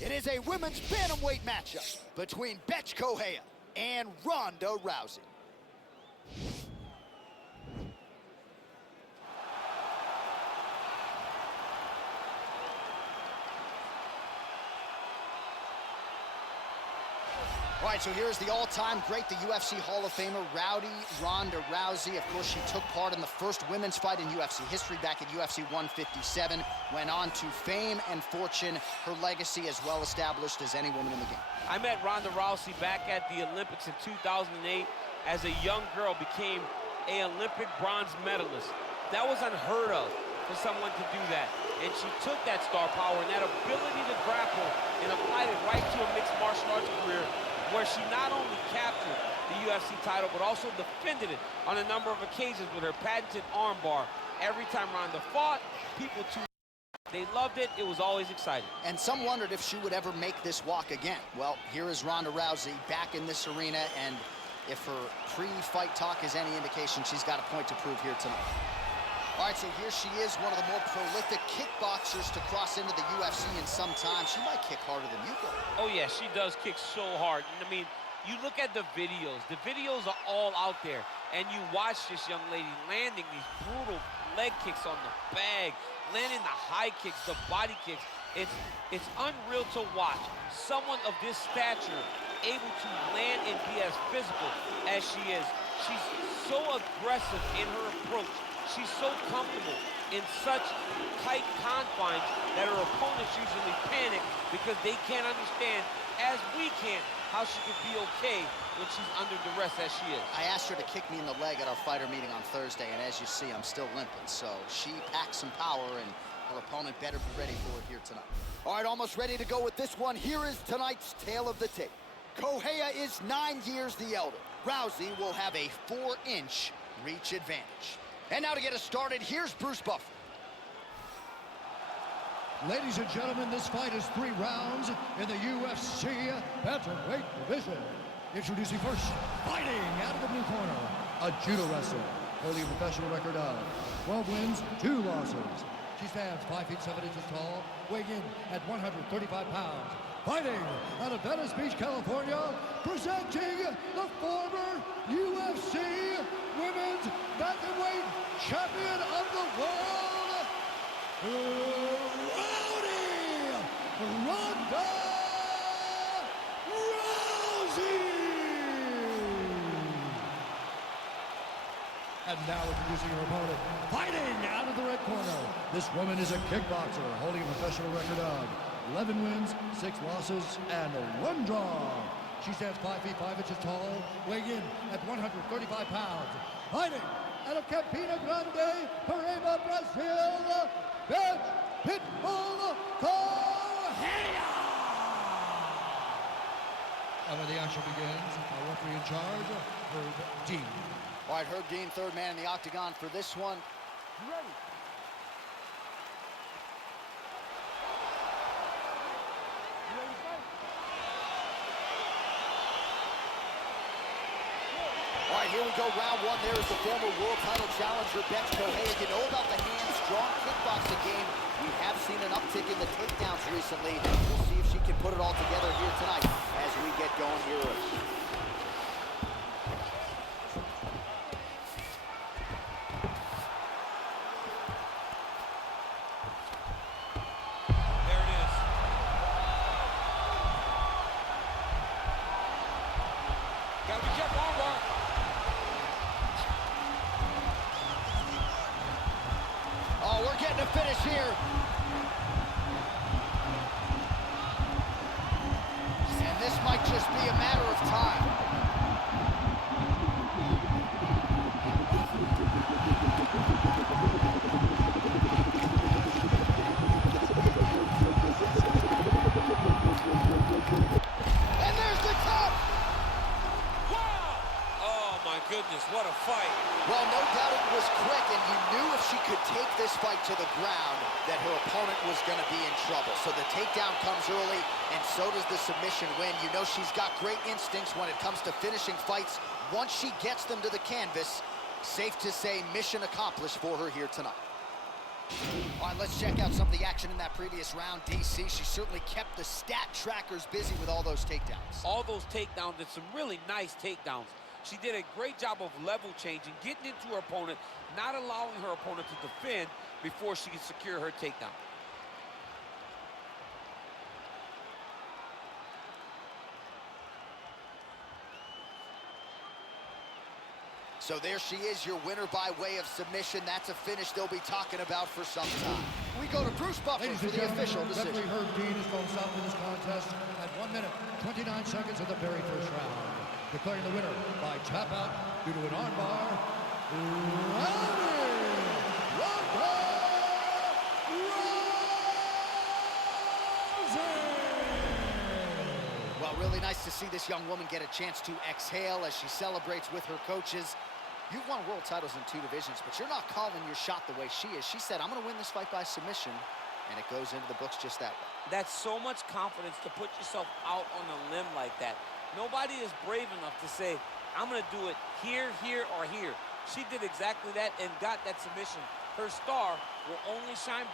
It is a women's bantamweight matchup between Bethe Correla and Ronda Rousey. All right, so here's the all-time great, the UFC Hall of Famer, Ronda Rousey. Of course, she took part in the first women's fight in UFC history back at UFC 157, went on to fame and fortune, her legacy as well established as any woman in the game. I met Ronda Rousey back at the Olympics in 2008. As a young girl, became an Olympic bronze medalist. That was unheard of for someone to do that. And she took that star power and that ability to grapple and applied it right to a mixed martial arts career, where she not only captured the UFC title, but also defended it on a number of occasions with her patented armbar. Every time Ronda fought, people tuned in. They loved it. It was always exciting. And some wondered if she would ever make this walk again. Well, here is Ronda Rousey back in this arena, and if her pre-fight talk is any indication, she's got a point to prove here tonight. All right, so here she is, one of the more prolific kickboxers to cross into the UFC in some time. She might kick harder than you go. Oh, yeah, she does kick so hard. I mean, you look at the videos. The videos are all out there. And you watch this young lady landing these brutal leg kicks on the bag, landing the high kicks, the body kicks. It's unreal to watch someone of this stature able to land and be as physical as she is. She's so aggressive in her approach. She's so comfortable in such tight confines that her opponents usually panic because they can't understand, as we can, how she could be okay when she's under duress as she is. I asked her to kick me in the leg at our fighter meeting on Thursday, and as you see, I'm still limping. So she packs some power, and her opponent better be ready for it here tonight. All right, almost ready to go with this one. Here is tonight's tale of the tape. Correla is 9 years the elder. Rousey will have a 4-inch reach advantage. And now to get us started, here's Bruce Buffer. Ladies and gentlemen, this fight is 3 rounds in the UFC bantamweight division. Introducing first, fighting out of the blue corner, a judo wrestler, holding a professional record of 12 wins, 2 losses. She stands 5 feet 7 inches tall, weighing in at 135 pounds. Fighting out of Venice Beach, California, presenting the former UFC Women's Bantamweight Champion of the World, Ronda Rousey! And now introducing her opponent, fighting out of the red corner. This woman is a kickboxer, holding a professional record of 11 wins, 6 losses, and 1 draw. She stands 5 feet 5 inches tall, weighing in at 135 pounds. Fighting out of Campina Grande, Paraíba, Brazil, Bethe Correla. And when the action begins, our referee in charge, Herb Dean. All right, Herb Dean, third man in the octagon for this one. Ready. All right, here we go, round 1. There is the former world title challenger, Bethe Correla. You know about the hand-strong kickboxing game. We have seen an uptick in the takedowns recently. We'll see if she can put it all together here tonight as we get going here early. Getting a finish here. And this might just be a matter of time. And there's the top. Wow! Oh my goodness, what a fight. Well, no doubt it was quick, and you knew if she could take this fight to the ground that her opponent was going to be in trouble. So the takedown comes early, and so does the submission win. You know she's got great instincts when it comes to finishing fights. Once she gets them to the canvas, safe to say mission accomplished for her here tonight. All right, let's check out some of the action in that previous round, DC. She certainly kept the stat trackers busy with all those takedowns. All those takedowns and some really nice takedowns. She did a great job of level changing, getting into her opponent, not allowing her opponent to defend before she can secure her takedown. So there she is, your winner by way of submission. That's a finish they'll be talking about for some time. We go to Bruce Buffer for the official decision. Referee Herb Dean is going to stop for this contest at 1 minute, 29 seconds of the very first round. Declaring the winner by tap out due to an armbar, Ronda Rousey! Well, really nice to see this young woman get a chance to exhale as she celebrates with her coaches. You've won world titles in 2 divisions, but you're not calling your shot the way she is. She said, I'm going to win this fight by submission, and it goes into the books just that way. That's so much confidence to put yourself out on a limb like that. Nobody is brave enough to say, I'm going to do it here, here, or here. She did exactly that and got that submission. Her star will only shine